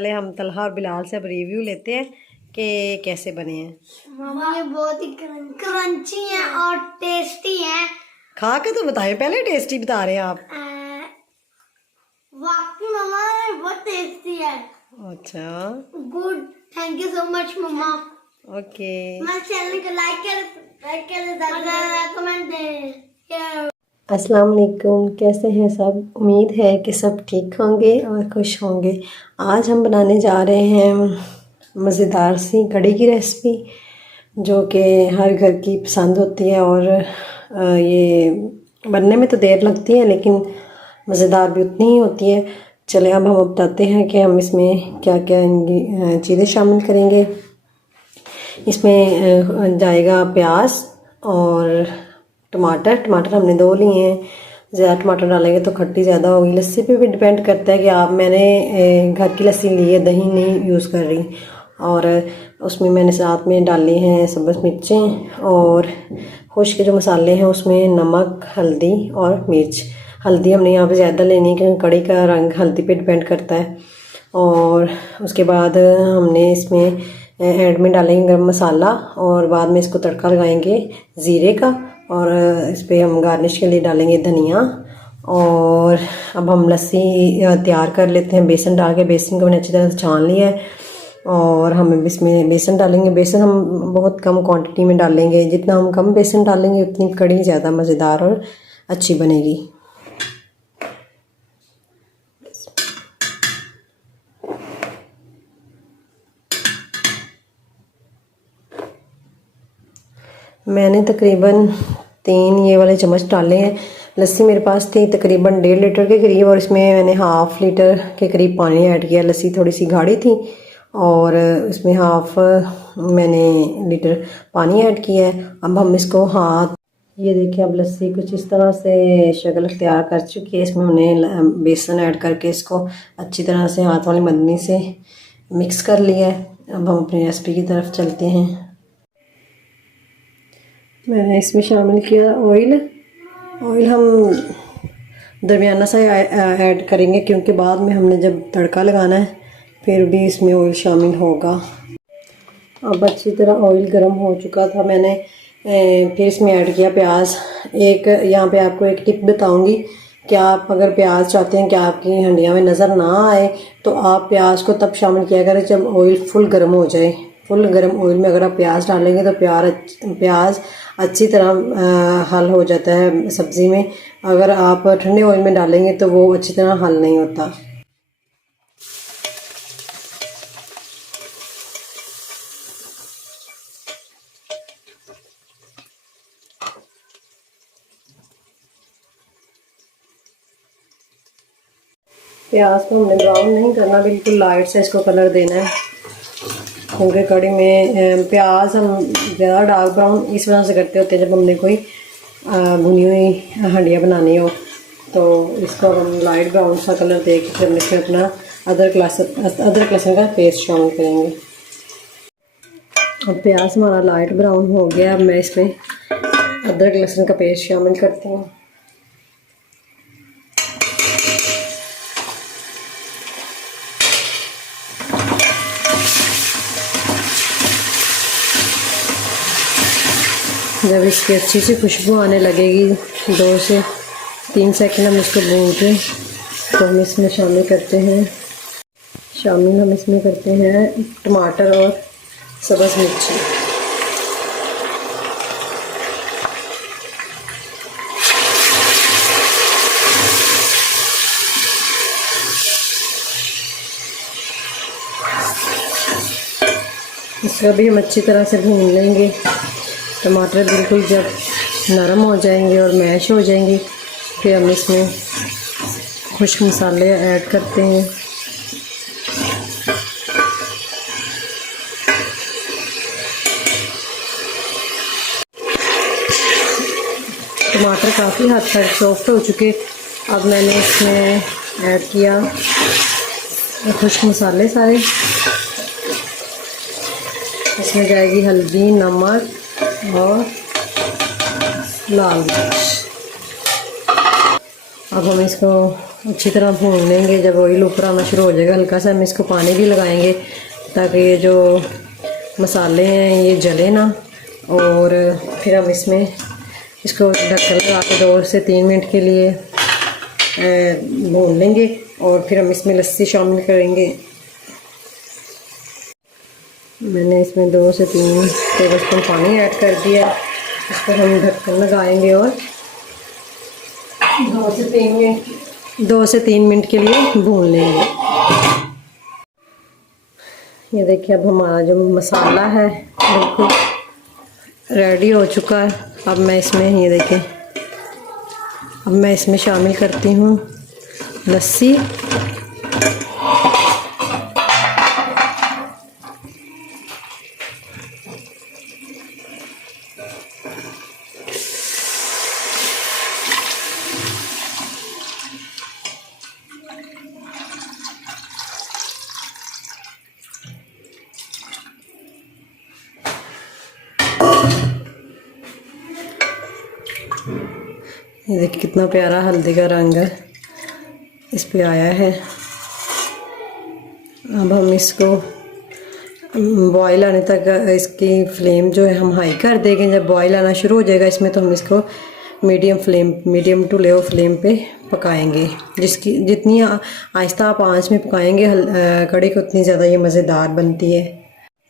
चले हम तलहा और बिलाल से अब रिव्यू लेते हैं कि कैसे बने हैं। मामा ये बहुत ही क्रंची है और टेस्टी है। खा के तो बताएं, पहले टेस्टी बता रहे हैं आप। वाकई मामा बहुत टेस्टी है। अच्छा, good, thank you so much mama. Okay, हमारे चैनल को लाइक कर कमेंट दे। अस्सलाम वालेकुम, कैसे हैं सब। उम्मीद है कि सब ठीक होंगे और खुश होंगे। आज हम बनाने जा रहे हैं मज़ेदार सी कढ़ी की रेसिपी, जो कि हर घर की पसंद होती है और ये बनने में तो देर लगती है लेकिन मज़ेदार भी उतनी ही होती है। चले अब हम बताते हैं कि हम इसमें क्या क्या चीज़ें शामिल करेंगे। इसमें जाएगा प्याज और टमाटर हमने 2 लिए हैं। ज़्यादा टमाटर डालेंगे तो खट्टी ज़्यादा होगी। लस्सी पे भी डिपेंड करता है कि आप, मैंने घर की लस्सी ली है, दही नहीं यूज़ कर रही। और उसमें मैंने साथ में डाली हैं सब्ज़ मिर्चें और खुश्क जो मसाले हैं उसमें नमक, हल्दी और मिर्च। हल्दी हमने यहाँ पे ज़्यादा लेनी है क्योंकि कढ़ी का रंग हल्दी पे डिपेंड करता है। और उसके बाद हमने इसमें एंड में डालेंगे गरम मसाला और बाद में इसको तड़का लगाएंगे ज़ीरे का। और इस पर हम गार्निश के लिए डालेंगे धनिया। और अब हम लस्सी तैयार कर लेते हैं बेसन डाल के। बेसन को मैंने अच्छी तरह से छान लिया है और हम इसमें बेसन डालेंगे। बेसन हम बहुत कम क्वांटिटी में डालेंगे, जितना हम कम बेसन डालेंगे उतनी कढ़ी ज़्यादा मज़ेदार और अच्छी बनेगी। मैंने तकरीबन 3 ये वाले चम्मच डाले हैं। लस्सी मेरे पास थी तकरीबन 1.5 लीटर के करीब और इसमें मैंने हाफ़ लीटर के करीब पानी ऐड किया। लस्सी थोड़ी सी गाढ़ी थी और इसमें हाफ़ मैंने लीटर पानी ऐड किया है। अब हम इसको ये देखिए, अब लस्सी कुछ इस तरह से शक्ल तैयार कर चुकी है। इसमें हमने बेसन ऐड करके इसको अच्छी तरह से हाथ वाली मदनी से मिक्स कर लिया है। अब हम अपनी रेसिपी की तरफ चलते हैं। मैंने इसमें शामिल किया ऑयल हम दरमियाना सा ऐड करेंगे क्योंकि बाद में हमने जब तड़का लगाना है फिर भी इसमें ऑयल शामिल होगा। अब अच्छी तरह ऑयल गर्म हो चुका था। मैंने फिर इसमें ऐड किया प्याज। यहाँ पे आपको एक टिप बताऊंगी कि आप अगर प्याज चाहते हैं कि आपकी हंडिया में नज़र ना आए तो आप प्याज को तब शामिल किया करें जब ऑयल फुल गर्म हो जाए। फुल गर्म ऑयल में अगर आप प्याज डालेंगे तो प्याज अच्छी तरह हल हो जाता है सब्ज़ी में। अगर आप ठंडे ऑयल में डालेंगे तो वो अच्छी तरह हल नहीं होता। प्याज को हमने ब्राउन नहीं करना, बिल्कुल लाइट से इसको कलर देना है क्योंकि कढ़ी में प्याज हम ज़्यादा डार्क ब्राउन इस वजह से करते होते हैं जब हमने कोई भुनी हुई हंडिया बनानी हो। तो इसको हम लाइट ब्राउन सा कलर दे के फिर हम इसमें अपना अदरक लहसुन का पेस्ट शामिल करेंगे। अब प्याज हमारा लाइट ब्राउन हो गया। अब मैं इसमें अदरक लहसुन का पेस्ट शामिल करती हूँ। जब इसकी अच्छी सी खुशबू आने लगेगी 2 से 3 सेकंड हम इसको भून के तो हम इसमें शामिल करते हैं टमाटर और सब्ज़ मिर्ची। इसको भी हम अच्छी तरह से भून लेंगे। टमाटर बिल्कुल जब नरम हो जाएंगे और मैश हो जाएंगे फिर हम इसमें खुश्क मसाले ऐड करते हैं। टमाटर काफ़ी हद तक सॉफ्ट हो चुके। अब मैंने इसमें ऐड किया खुश्क मसाले सारे। इसमें जाएगी हल्दी, नमक और लाल मिर्च। अब हम इसको अच्छी तरह भून लेंगे। जब ऑयल ऊपर आना शुरू हो जाएगा हल्का सा हम इसको पानी भी लगाएंगे ताकि ये जो मसाले हैं ये जले ना। और फिर हम इसमें इसको ढक्कन लगा के 2 से 3 मिनट के लिए भून लेंगे और फिर हम इसमें लस्सी शामिल करेंगे। मैंने इसमें 2 से 3 टेबलस्पून पानी ऐड कर दिया। इसको हम ढक्कन लगाएंगे और 2 से 3 मिनट के लिए भून लेंगे। ये देखिए अब हमारा जो मसाला है बिल्कुल रेडी हो चुका है। अब मैं इसमें ये देखिए अब मैं इसमें शामिल करती हूँ लस्सी। ये देखिए कितना प्यारा हल्दी का रंग है इस पे आया है। अब हम इसको बॉईल आने तक इसकी फ्लेम जो है हम हाई कर देंगे। जब बॉईल आना शुरू हो जाएगा इसमें तो हम इसको मीडियम टू लो फ्लेम पे पकाएंगे। जितनी आहिस्ता आप आंच में पकाएंगे कड़ी को उतनी ज़्यादा ये मज़ेदार बनती है।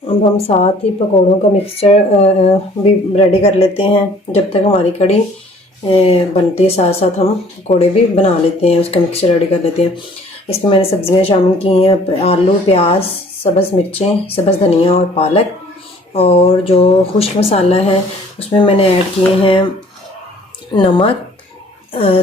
अब हम साथ ही पकौड़ों का मिक्सचर भी रेडी कर लेते हैं। जब तक हमारी कड़ी बनती है साथ साथ हम पकौड़े भी बना लेते हैं, उसका मिक्सचर रेडी कर लेते हैं। इसमें मैंने सब्जियां शामिल की हैं आलू, प्याज, सब्ज़ मिर्चें, सब्ज़ धनिया और पालक। और जो खुश्क मसाला है उसमें मैंने ऐड किए हैं नमक,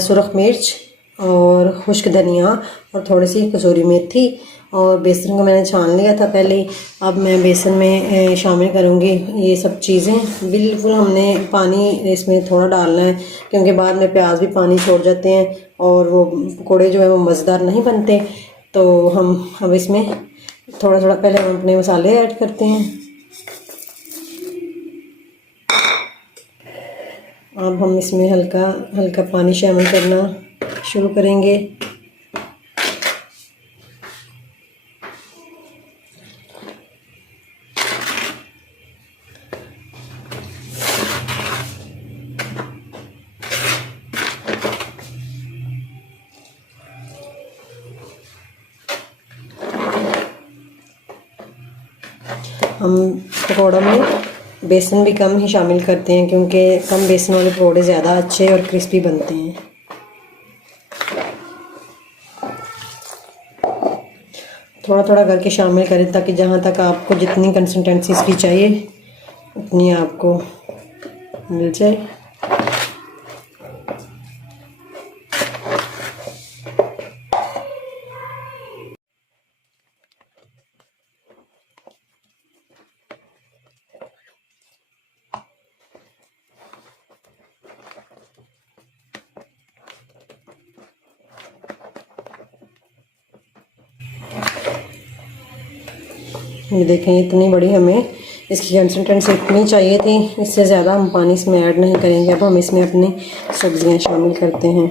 सुरख मिर्च और खुश्क धनिया और थोड़ी सी कसूरी मेथी। और बेसन को मैंने छान लिया था पहले। अब मैं बेसन में शामिल करूँगी ये सब चीज़ें। बिल्कुल हमने पानी इसमें थोड़ा डालना है क्योंकि बाद में प्याज भी पानी छोड़ जाते हैं और वो पकौड़े जो है वो मज़ेदार नहीं बनते। तो हम अब इसमें थोड़ा थोड़ा पहले हम अपने मसाले ऐड करते हैं। अब हम इसमें हल्का हल्का पानी शामिल करना शुरू करेंगे। हम पकौड़ों में बेसन भी कम ही शामिल करते हैं क्योंकि कम बेसन वाले पकौड़े ज़्यादा अच्छे और क्रिस्पी बनते हैं। थोड़ा थोड़ा करके शामिल करें ताकि जहाँ तक आपको जितनी कंसिस्टेंसी इसकी चाहिए उतनी आपको मिल जाए। ये देखें इतनी बड़ी हमें इसकी कंसिस्टेंसी इतनी चाहिए थी। इससे ज़्यादा हम पानी इसमें ऐड नहीं करेंगे। अब हम इसमें अपनी सब्जियां शामिल करते हैं।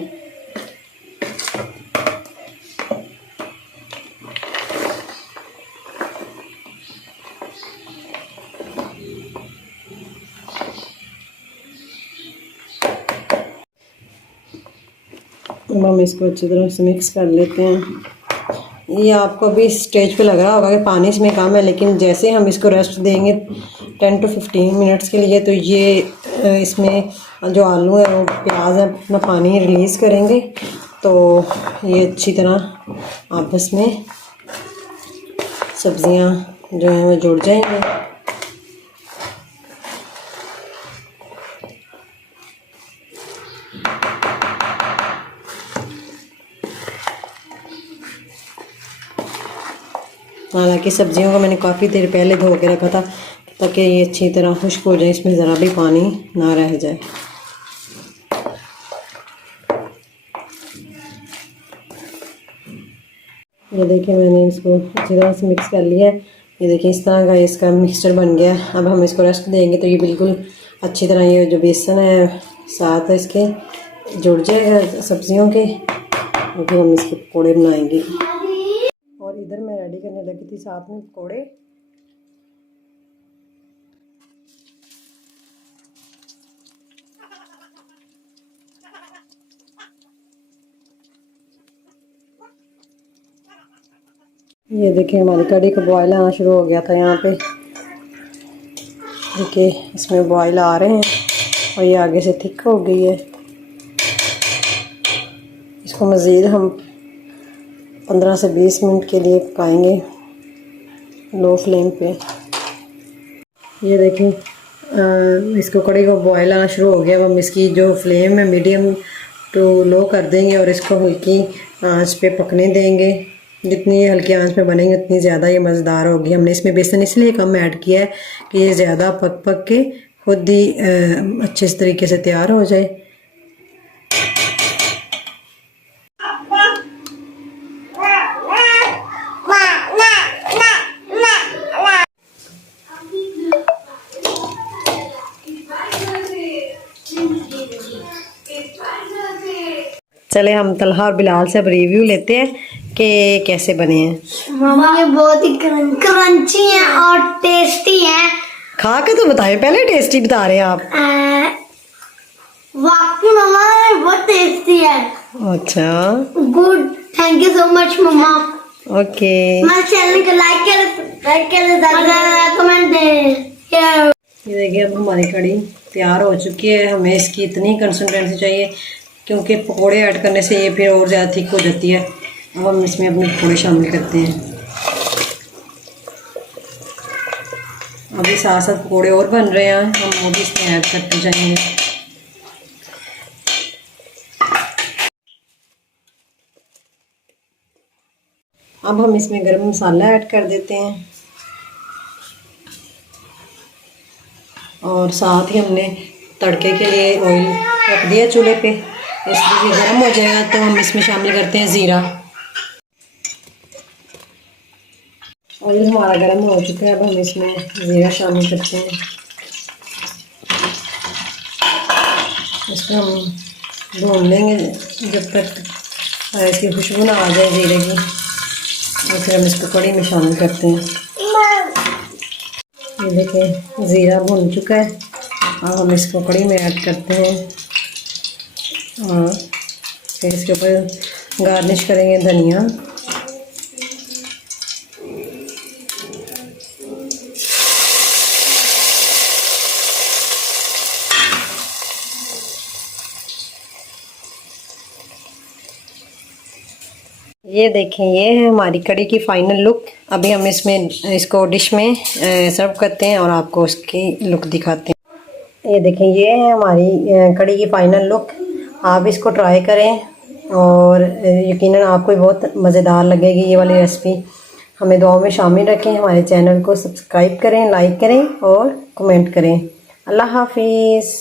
अब हम इसको अच्छी तरह से मिक्स कर लेते हैं। ये आपको अभी स्टेज पे लग रहा होगा कि पानी इसमें कम है, लेकिन जैसे हम इसको रेस्ट देंगे 10 to 15 मिनट्स के लिए तो ये इसमें जो आलू है वो प्याज है अपना पानी रिलीज़ करेंगे। तो ये अच्छी तरह आपस में सब्जियां जो हैं वो जुड़ जाएंगे। हालांकि सब्जियों को मैंने काफ़ी देर पहले धो के रखा था ताकि ये अच्छी तरह खुश्क हो जाए, इसमें ज़रा भी पानी ना रह जाए। ये देखिए मैंने इसको अच्छी तरह से मिक्स कर लिया है। ये देखिए इस तरह का इसका मिक्सचर बन गया। अब हम इसको रेस्ट देंगे तो ये बिल्कुल अच्छी तरह ये जो बेसन है साथ है इसके जुड़ जाएगा सब्जियों के, क्योंकि हम इसके पकौड़े बनाएंगे। और इधर मैं रेडी करने लगी थी साथ में पकौड़े। ये देखिए हमारी कढ़ी का बॉयल आना शुरू हो गया था यहाँ पे। देखिए इसमें बॉयल आ रहे हैं और ये आगे से थिक हो गई है। इसको मज़ीद हम 15 से 20 मिनट के लिए पकाएंगे लो फ्लेम पे। ये देखें इसको कढ़ी को बॉयल आना शुरू हो गया। अब हम इसकी जो फ्लेम है मीडियम टू लो कर देंगे और इसको हल्की आंच पे पकने देंगे। जितनी ये हल्की आंच पे बनेंगे उतनी ज़्यादा ये मज़ेदार होगी। हमने इसमें बेसन इसलिए कम ऐड किया है कि ये ज़्यादा पक पक के खुद ही अच्छे तरीके से तैयार हो जाए। चले हम तलहा और बिलाल से अब रिव्यू लेते हैं कि कैसे बने हैं। मामा ये बहुत ही क्रंची हैं और टेस्टी हैं। खा के तो बताएं, पहले टेस्टी बता रहे हैं आप। वाकई मामा बहुत टेस्टी है। अच्छा good, thank you so much mama. Okay, हमारे चैनल को लाइक करें, कमेंट दें। ये देखिए अब हमारी कढ़ी तैयार हो चुकी है। हमें इसकी इतनी कंसिस्टेंसी चाहिए क्योंकि पकोड़े ऐड करने से ये फिर और ज़्यादा थिक हो जाती है। अब हम इसमें अपने पकोड़े शामिल करते हैं। अभी साथ साथ पकोड़े और बन रहे हैं, हम वो भी इसमें ऐड करते जाएंगे। अब हम इसमें गरम मसाला ऐड कर देते हैं और साथ ही हमने तड़के के लिए ऑयल रख दिया चूल्हे पे। इसलिए गर्म हो जाएगा तो हम इसमें शामिल करते हैं ज़ीरा। ऑयल हमारा गर्म हो चुका है, अब हम इसमें ज़ीरा शामिल करते हैं। इसको हम भून लेंगे जब तक इसकी खुशबू ना आ जाए ज़ीरे की, और फिर हम इसको कढ़ी में शामिल करते हैं। ये देखिए ज़ीरा भुन चुका है, अब हम इसको कढ़ी में ऐड करते हैं और फिर इसके ऊपर गार्निश करेंगे धनिया। ये देखें ये है हमारी कढ़ी की फाइनल लुक। अभी हम इसको डिश में सर्व करते हैं और आपको उसकी लुक दिखाते हैं। ये देखें ये है हमारी कढ़ी की फाइनल लुक। आप इसको ट्राई करें और यकीनन आपको बहुत मज़ेदार लगेगी ये वाली रेसिपी। हमें दुआओं में शामिल रखें, हमारे चैनल को सब्सक्राइब करें, लाइक करें और कमेंट करें। अल्लाह हाफिज़।